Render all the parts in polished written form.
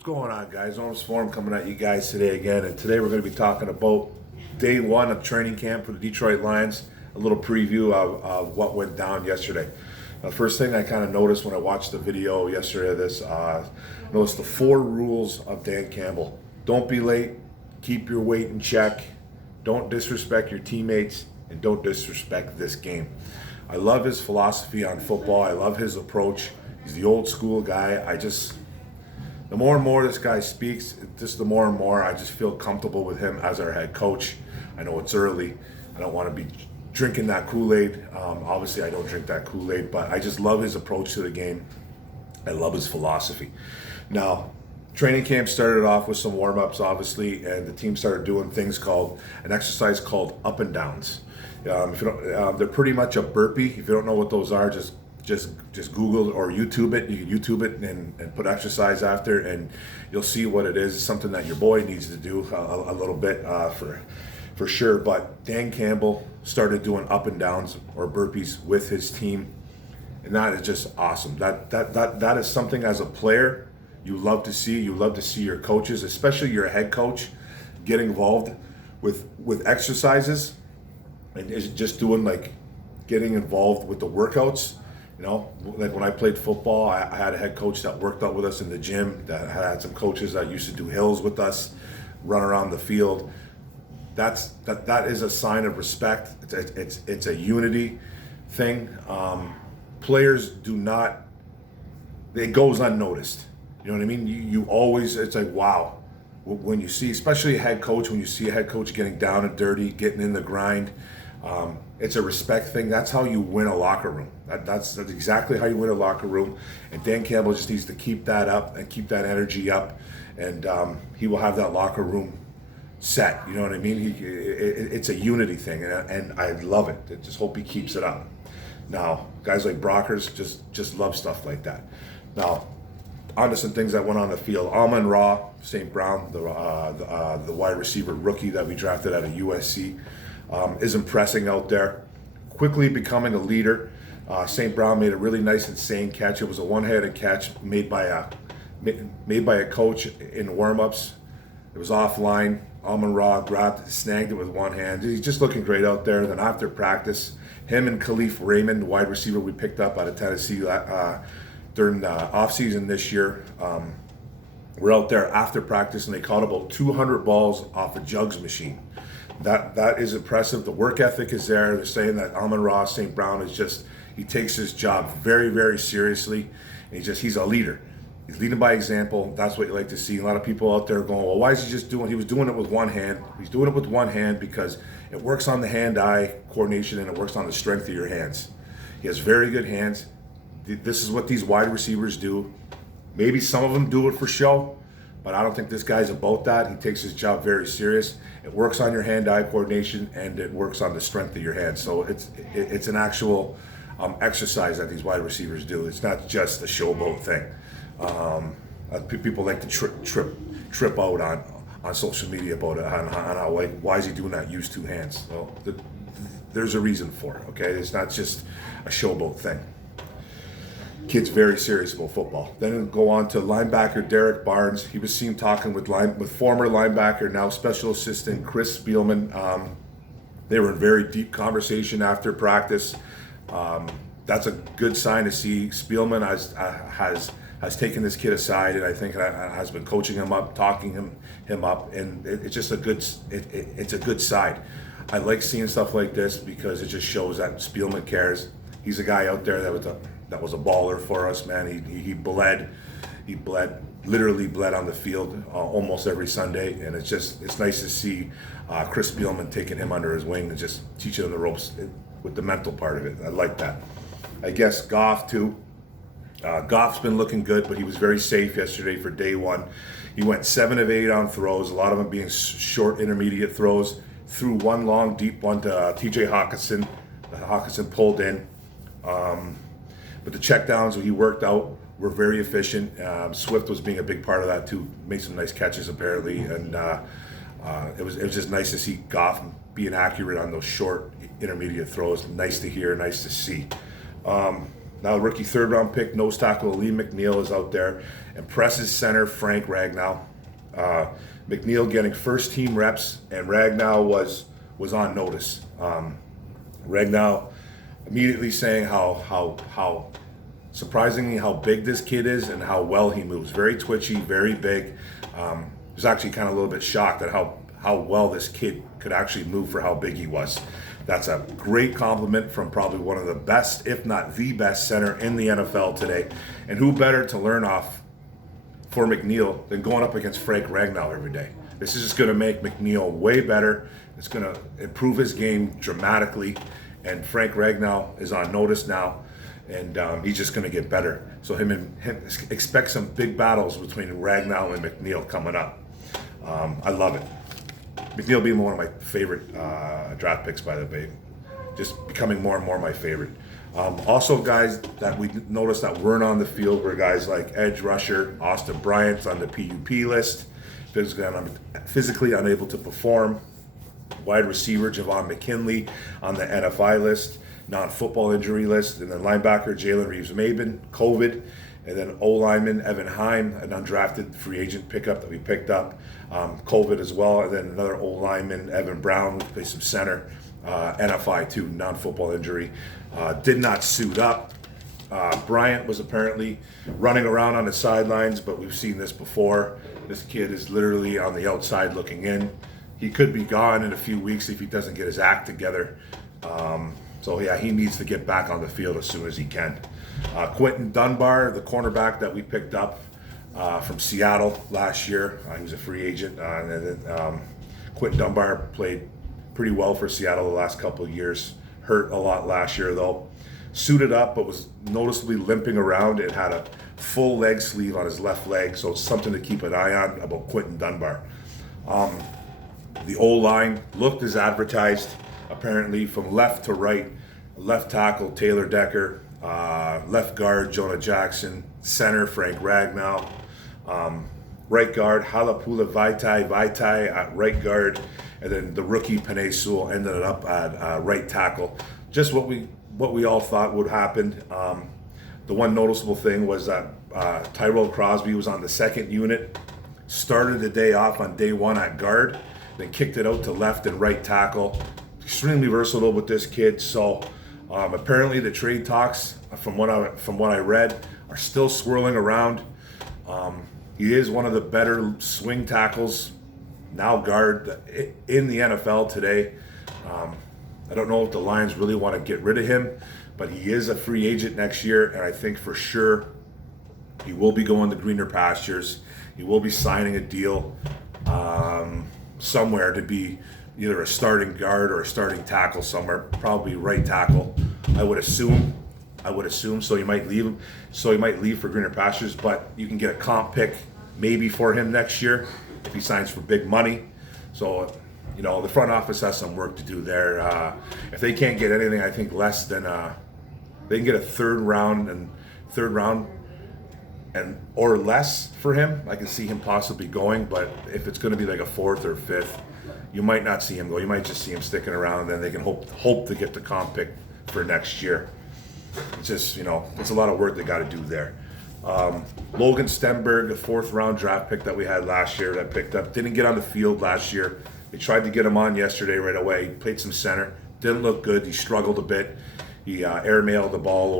What's going on, guys? Arms Forum coming at you guys today again, and today we're going to be talking about day one of training camp for the Detroit Lions. A little preview of what went down yesterday. First thing I kind of noticed when I watched the video yesterday of this, noticed the 4 rules of Dan Campbell. Don't be late, keep your weight in check, don't disrespect your teammates, and don't disrespect this game. I love his philosophy on football. I love his approach. He's the old school guy. The more and more this guy speaks, just the more and more I just feel comfortable with him as our head coach. I know it's early. I don't want to be drinking that Kool-Aid. Obviously, I don't drink that Kool-Aid, but I just love his approach to the game. I love his philosophy. Now, training camp started off with some warm-ups, obviously, and the team started doing things called an exercise called up and downs. They're pretty much a burpee. If you don't know what those are, just Google or YouTube it. You can YouTube it and put exercise after, and you'll see what it is. It's something that your boy needs to do a little bit for sure. But Dan Campbell started doing up and downs or burpees with his team, and that is just awesome. That is something as a player you love to see. You love to see your coaches, especially your head coach, get involved with exercises and is just doing getting involved with the workouts. You know, like when I played football, I had a head coach that worked out with us in the gym, that had some coaches that used to do hills with us, run around the field. That is a sign of respect. It's a unity thing. Players do not, it goes unnoticed. You know what I mean? You always, it's like, wow. When you see, especially a head coach, when you see a head coach getting down and dirty, getting in the grind, it's a respect thing. That's how you win a locker room. That's exactly how you win a locker room. And Dan Campbell just needs to keep that up and keep that energy up, and he will have that locker room set. You know what I mean? It's a unity thing, and I love it. I just hope he keeps it up. Now, guys like Brockers just love stuff like that. Now, on to some things that went on the field. Amon-Ra St. Brown, the wide receiver rookie that we drafted out of USC, is impressing out there, quickly becoming a leader. St. Brown made a really nice, insane catch. It was a one-handed catch made by a coach in warm-ups. It was offline. Amon-Ra grabbed it, snagged it with one hand. He's just looking great out there. Then after practice, him and Khalif Raymond, the wide receiver we picked up out of Tennessee during the offseason this year, were out there after practice, and they caught about 200 balls off a jugs machine. That is impressive. The work ethic is there. They're saying that Amon-Ra St. Brown he takes his job very, very seriously. And he's a leader. He's leading by example. That's what you like to see. A lot of people out there going, well, why is he he was doing it with one hand. He's doing it with one hand because it works on the hand-eye coordination, and it works on the strength of your hands. He has very good hands. This is what these wide receivers do. Maybe some of them do it for show, but I don't think this guy's about that. He takes his job very serious. It works on your hand-eye coordination, and it works on the strength of your hands. So it's an actual exercise that these wide receivers do. It's not just a showboat thing. People like to trip out on social media about it, on how, why is he doing that? Use 2 hands. Well, there's a reason for it. Okay, it's not just a showboat thing. Kid's very serious about football. Then we'll go on to linebacker Derek Barnes. He was seen talking with former linebacker, now special assistant Chris Spielman. They were in very deep conversation after practice. That's a good sign to see. Spielman has taken this kid aside, and I think has been coaching him up, talking him up, and it's just it's a good side. I like seeing stuff like this because it just shows that Spielman cares. He's a guy out there that was a baller for us, man. He literally bled on the field almost every Sunday, and it's nice to see Chris Spielman taking him under his wing and just teaching him the ropes with the mental part of it. I like that. I guess Goff too. Goff's been looking good, but he was very safe yesterday for day one. He went 7 of 8 on throws, a lot of them being short, intermediate throws. Threw one long, deep one to T.J. Hawkinson. Hawkinson pulled in. But the checkdowns that he worked out were very efficient. Swift was being a big part of that too. Made some nice catches apparently, and it was just nice to see Goff being accurate on those short, intermediate throws. Nice to hear, nice to see. Now rookie third round pick, nose tackle Lee McNeil is out there. Impresses center Frank Ragnow. McNeil getting first team reps, and Ragnow was on notice. Ragnow immediately saying how surprisingly how big this kid is and how well he moves. Very twitchy, very big. Was actually kind of a little bit shocked at how well this kid could actually move for how big he was. That's a great compliment from probably one of the best, if not the best center in the NFL today. And who better to learn off for McNeil than going up against Frank Ragnow every day? This is just going to make McNeil way better. It's going to improve his game dramatically. And Frank Ragnow is on notice now, and he's just going to get better. So him expect some big battles between Ragnow and McNeil coming up. I love it. McNeil being one of my favorite draft picks, by the way, just becoming more and more my favorite. Also, guys that we noticed that weren't on the field were guys like edge rusher Austin Bryant's on the PUP list, physically unable to perform. Wide receiver Javon McKinley on the NFI list, non-football injury list, and then linebacker Jalen Reeves-Maben, COVID, and then O-lineman Evan Heim, an undrafted free agent pickup that we picked up, COVID as well, and then another O-lineman Evan Brown, who plays some center, NFI too, non-football injury, did not suit up. Bryant was apparently running around on the sidelines, but we've seen this before. This kid is literally on the outside looking in. He could be gone in a few weeks if he doesn't get his act together. So yeah, he needs to get back on the field as soon as he can. Quentin Dunbar, the cornerback that we picked up from Seattle last year. He was a free agent. And then Quentin Dunbar played pretty well for Seattle the last couple of years. Hurt a lot last year though. Suited up, but was noticeably limping around. It had a full leg sleeve on his left leg, so it's something to keep an eye on about Quentin Dunbar. The O-line looked as advertised, apparently from left to right. Left tackle Taylor Decker, left guard Jonah Jackson, center Frank Ragnow, right guard Halapula Vaitai at right guard, and then the rookie Penei Sewell ended up at right tackle. Just what we all thought would happen. The one noticeable thing was that Tyrell Crosby was on the second unit, started the day off on day one at guard, then kicked it out to left and right tackle. Extremely versatile with this kid. So apparently the trade talks, from what I read, are still swirling around. He is one of the better swing tackles, now guard, in the NFL today. I don't know if the Lions really want to get rid of him, but he is a free agent next year, and I think for sure he will be going to greener pastures. He will be signing a deal somewhere to be either a starting guard or a starting tackle somewhere, probably right tackle, I would assume. So he might leave him. So he might leave for greener pastures, but you can get a comp pick maybe for him next year if he signs for big money. So, you know, the front office has some work to do there. If they can't get anything, I think less than they can get a third round and or less for him. I can see him possibly going, but if it's going to be like a fourth or fifth, you might not see him go. You might just see him sticking around, and then they can hope to get the comp pick for next year. It's just, you know, it's a lot of work they got to do there. Logan Stenberg, the fourth round draft pick that we had last year that picked up, didn't get on the field last year. They tried to get him on yesterday right away. He played some center, didn't look good. He struggled a bit. He airmailed the ball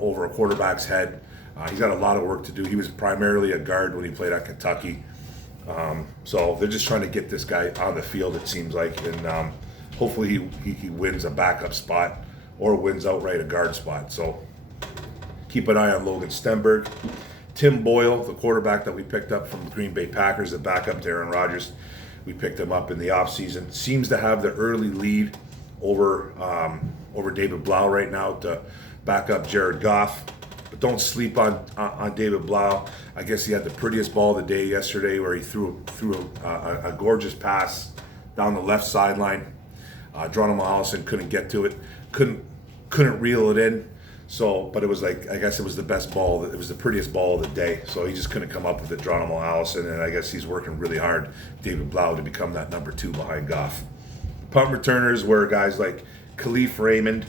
over a quarterback's head. He's got a lot of work to do. He was primarily a guard when he played at Kentucky. So they're just trying to get this guy on the field, it seems like, and hopefully he wins a backup spot or wins outright a guard spot. So keep an eye on Logan Stenberg. Tim Boyle, the quarterback that we picked up from the Green Bay Packers, the backup to Aaron Rodgers. We picked him up in the offseason. Seems to have the early lead over David Blau right now to back up Jared Goff. But don't sleep on David Blau. I guess he had the prettiest ball of the day yesterday, where he threw a gorgeous pass down the left sideline. Geronimo Allison couldn't get to it, couldn't reel it in. So, but it was like, I guess it was the best ball. It was the prettiest ball of the day. So he just couldn't come up with it, Geronimo Allison, and I guess he's working really hard, David Blau, to become that number 2 behind Goff. Punt returners were guys like Khalif Raymond,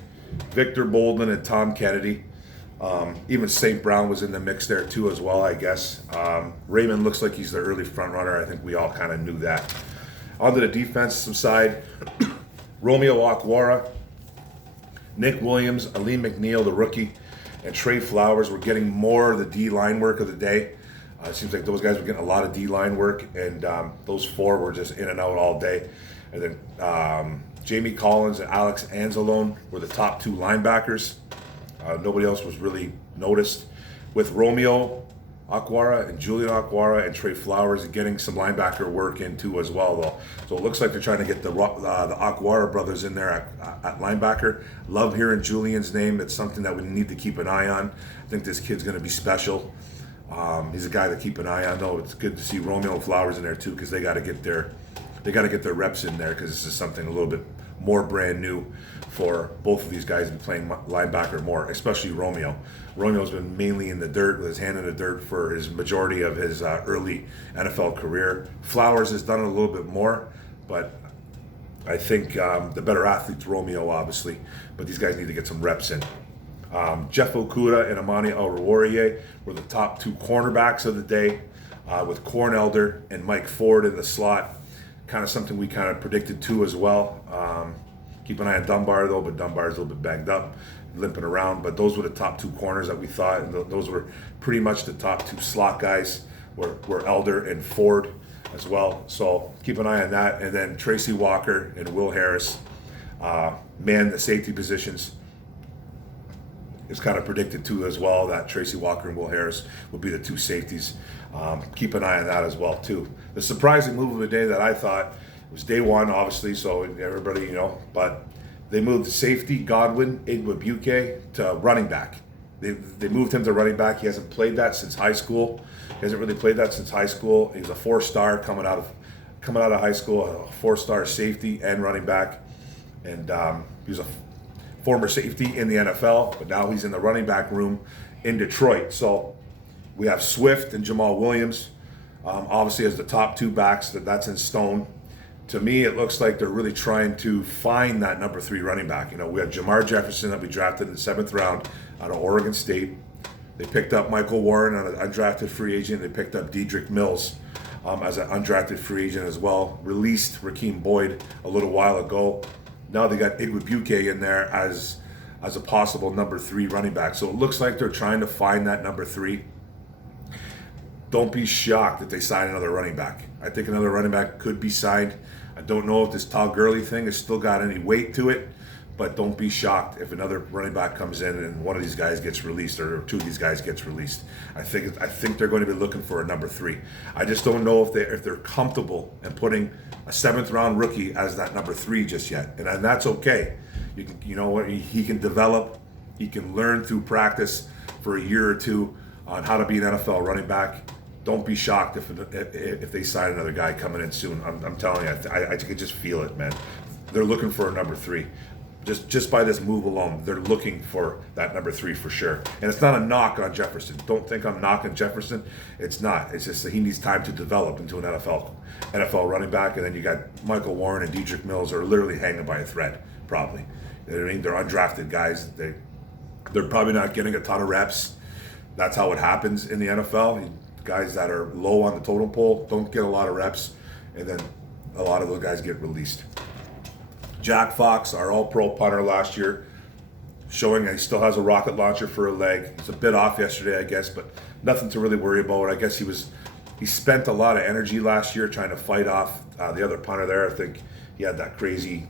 Victor Bolden, and Tom Kennedy. Even St. Brown was in the mix there too as well, I guess. Raymond looks like he's the early front runner. I think we all kind of knew that. On to the defensive side, Romeo Okwara, Nick Williams, Aleem McNeil, the rookie, and Trey Flowers were getting more of the D-line work of the day. It seems like those guys were getting a lot of D-line work, and those four were just in and out all day. And then Jamie Collins and Alex Anzalone were the top two linebackers. Nobody else was really noticed. With Romeo Okwara and Julian Okwara and Trey Flowers getting some linebacker work in too as well, though. So it looks like they're trying to get the Okwara brothers in there at linebacker. Love hearing Julian's name. It's something that we need to keep an eye on. I think this kid's going to be special. He's a guy to keep an eye on, though. It's good to see Romeo and Flowers in there too, because they got to get their reps in there, because this is something a little bit more brand new for both of these guys to be playing linebacker more, especially Romeo. Romeo's been mainly in the dirt, with his hand in the dirt for his majority of his early NFL career. Flowers has done it a little bit more, but I think the better athlete's Romeo, obviously, but these guys need to get some reps in. Jeff Okudah and Amani Oruwariye were the top two cornerbacks of the day, with Corn Elder and Mike Ford in the slot. Kind of something we kind of predicted too as well. Keep an eye on Dunbar though, but Dunbar's a little bit banged up, limping around. But those were the top two corners that we thought, and those were pretty much the top two slot guys were Elder and Ford as well. So keep an eye on that. And then Tracy Walker and Will Harris man the safety positions. It's kind of predicted too as well that Tracy Walker and Will Harris will be the two safeties. Keep an eye on that as well too. The surprising move of the day that I thought was day one, obviously, so everybody, but they moved safety Godwin Igwebuike to running back. They moved him to running back. He hasn't played that since high school. He hasn't really played that since high school. He's a 4-star coming out of high school, a 4-star safety and running back, and he was a former safety in the NFL, but now he's in the running back room in Detroit. So we have Swift and Jamal Williams, obviously as the top two backs. That's in stone. To me, it looks like they're really trying to find that number 3 running back. We have Jamar Jefferson that we drafted in the 7th round out of Oregon State. They picked up Michael Warren on an undrafted free agent. They picked up Dedrick Mills as an undrafted free agent as well. Released Rakeem Boyd a little while ago. Now they got Igwebuike in there as a possible number 3 running back. So it looks like they're trying to find that number 3. Don't be shocked if they sign another running back. I think another running back could be signed. I don't know if this Todd Gurley thing has still got any weight to it, but don't be shocked if another running back comes in and one of these guys gets released, or two of these guys gets released. I think they're going to be looking for a number 3. I just don't know if they're comfortable in putting a 7th round rookie as that number 3 just yet, and that's okay. You know what? He can develop. He can learn through practice for a year or two on how to be an NFL running back. Don't be shocked if they sign another guy coming in soon. I'm telling you, I can just feel it, man. They're looking for a number 3. Just by this move alone, they're looking for that number 3 for sure. And it's not a knock on Jefferson. Don't think I'm knocking Jefferson. It's not. It's just that he needs time to develop into an NFL running back. And then you got Michael Warren and Dedrick Mills are literally hanging by a thread, probably. You know what I mean? They're undrafted guys. They're probably not getting a ton of reps. That's how it happens in the NFL. Guys that are low on the totem pole don't get a lot of reps, and then a lot of those guys get released. Jack Fox, our all-pro punter last year, showing that he still has a rocket launcher for a leg. He's a bit off yesterday, I guess, but nothing to really worry about. I guess he spent a lot of energy last year trying to fight off the other punter there. I think he had that crazy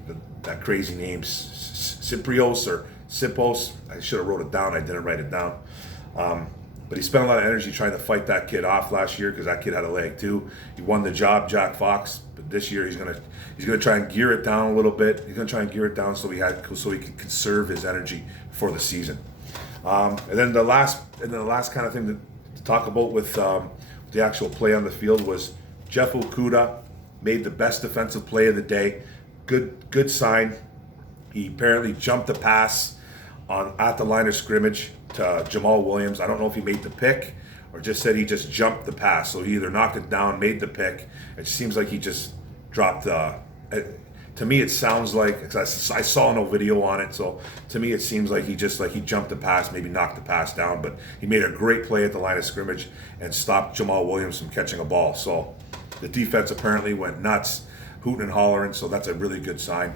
name, Cyprios or Sipos. I should have wrote it down. I didn't write it down. But he spent a lot of energy trying to fight that kid off last year, because that kid had a leg too. He won the job, Jack Fox. But this year he's gonna try and gear it down a little bit. He's gonna try and gear it down so he can conserve his energy for the season. And then the last kind of thing to talk about with the actual play on the field was Jeff Okudah made the best defensive play of the day. Good sign. He apparently jumped the pass at the line of scrimmage to Jamal Williams. I don't know if he made the pick or just said he just jumped the pass. So he either knocked it down, made the pick. It seems like he just dropped. To me, it sounds like, 'cause I saw no video on it, so to me it seems like he jumped the pass, maybe knocked the pass down, but he made a great play at the line of scrimmage and stopped Jamal Williams from catching a ball. So the defense apparently went nuts, hooting and hollering, so that's a really good sign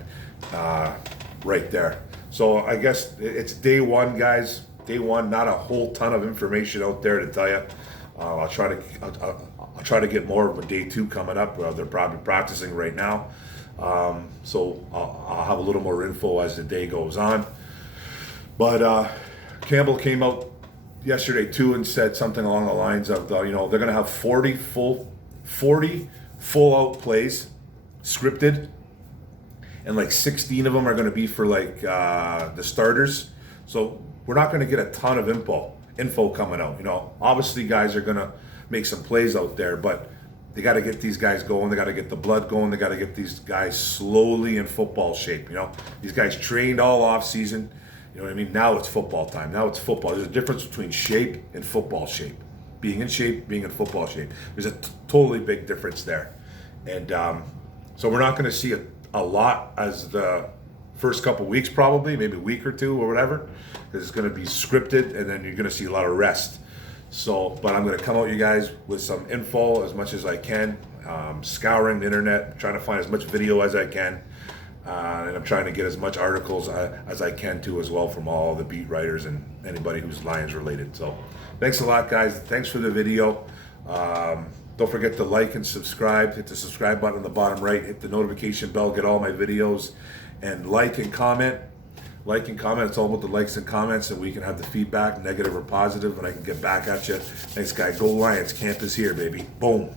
right there. So I guess it's day one, guys. Day one, not a whole ton of information out there to tell you. I'll try to get more of a day two coming up. They're probably practicing right now. So I'll have a little more info as the day goes on. But Campbell came out yesterday too and said something along the lines of, they're going to have 40 full out plays scripted, and like 16 of them are going to be for like the starters. So we're not going to get a ton of info coming out. Obviously guys are going to make some plays out there, but they got to get these guys going. They got to get the blood going. They got to get these guys slowly in football shape. These guys trained all off season. You know what I mean? Now it's football time. Now it's football. There's a difference between shape and football shape. Being in shape, being in football shape. There's a totally big difference there. And so we're not going to see a lot as the first couple weeks, probably, maybe a week or two or whatever, because it's going to be scripted, and then you're going to see a lot of rest. So, but I'm going to come out, you guys, with some info as much as I can, scouring the internet, trying to find as much video as I can, and I'm trying to get as much articles as I can too as well from all the beat writers and anybody who's Lions related. So thanks a lot, guys. Thanks for the video. Don't forget to like and subscribe. Hit the subscribe button on the bottom right. Hit the notification bell. Get all my videos. And like and comment. Like and comment. It's all about the likes and comments, and we can have the feedback, negative or positive, and I can get back at you. Thanks, guys. Go Lions. Camp is here, baby. Boom.